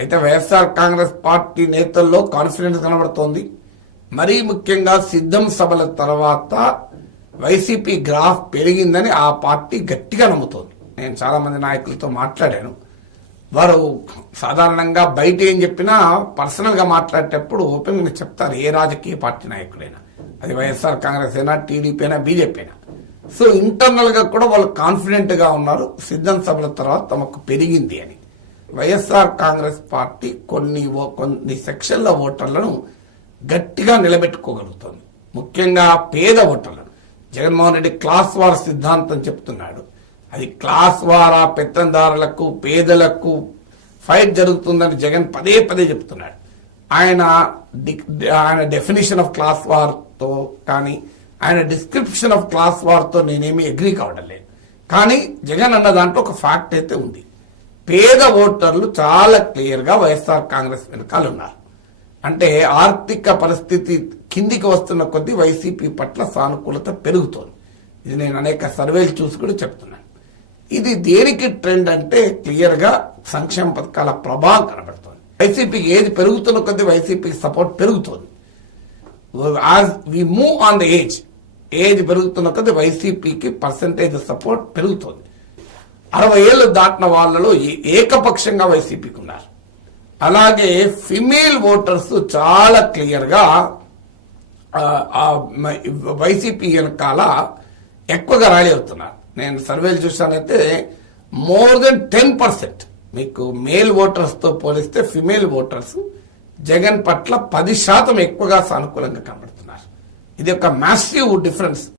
అయితే YSR Congress party నేతల్లో confidence కనబడుతోంది. మరీ ముఖ్యంగా సిద్ధం సభల తర్వాత వైసీపీ గ్రాఫ్ పెరిగిందని ఆ పార్టీ గట్టిగా నమ్ముతోంది. నేను చాలా మంది నాయకులతో మాట్లాడాను. వారు సాధారణంగా బయట ఏం చెప్పినా పర్సనల్గా మాట్లాడేటప్పుడు ఓపెన్గా చెప్తారు. ఏ రాజకీయ పార్టీ నాయకుడైనా. అది వైఎస్ఆర్ కాంగ్రెస్ అయినా టీడీపీ అయినా బీజేపీ అయినా. సో ఇంటర్నల్గా కూడా వాళ్ళు కాన్ఫిడెంట్గా ఉన్నారు. సిద్ధం సభల తర్వాత తమకు పెరిగింది అని. వైఎస్ఆర్ కాంగ్రెస్ పార్టీ కొన్ని ఓ- కొన్ని సెక్షన్ల ఓటర్లను గట్టిగా నిలబెట్టుకోగలుగుతుంది. ముఖ్యంగా పేద ఓటర్లను. జగన్మోహన్ రెడ్డి క్లాస్ వార్ సిద్ధాంతం చెప్తున్నాడు. అది క్లాస్ వారా పెత్తందారులకు పేదలకు ఫైట్ జరుగుతుందని జగన్ పదే పదే చెప్తున్నాడు. ఆయన ఆయన డెఫినేషన్ ఆఫ్ క్లాస్ వార్తో కానీ ఆయన డిస్క్రిప్షన్ ఆఫ్ క్లాస్ వార్తో నేనేమి అగ్రీ కావడం లేదు. కానీ జగన్ అన్న దాంట్లో ఒక ఫ్యాక్ట్ అయితే ఉంది. పేద ఓటర్లు చాలా క్లియర్గా వైఎస్ఆర్ కాంగ్రెస్ వెనకాల ఉన్నారు. అంటే ఆర్థిక పరిస్థితి కిందికి వస్తున్న కొద్దీ వైసీపీ పట్ల సానుకూలత పెరుగుతోంది. ఇది నేను అనేక సర్వేలు చూసి కూడా చెప్తున్నాను. ఇది దేనికి ట్రెండ్ అంటే క్లియర్గా సంక్షేమ పథకాల ప్రభావం కనబడుతోంది. వైసీపీకి ఏది పెరుగుతున్న కొద్దీ వైసీపీకి సపోర్ట్ పెరుగుతోంది. We move on the age age పెరుగుతున్న కొద్దీ వైసీపీకి పర్సంటేజ్ సపోర్ట్ పెరుగుతోంది. అరవై ఏళ్ళు దాటిన వాళ్ళలో ఏ- ఏకపక్షంగా వైసీపీకి ఉన్నారు. అలాగే ఫిమేల్ ఓటర్స్ చాలా క్లియర్గా వైసీపీ వెనకాల ఎక్కువగా ర్యాలీ అవుతున్నారు. నేను సర్వేలు చూసానైతే మోర్ దెన్ టెన్ పర్సెంట్. మీకు మేల్ ఓటర్స్తో పోలిస్తే ఫిమేల్ ఓటర్స్ జగన్ పట్ల పది శాతం ఎక్కువగా సానుకూలంగా కనబడుతున్నారు. ఇది ఒక మ్యాసివ్ డిఫరెన్స్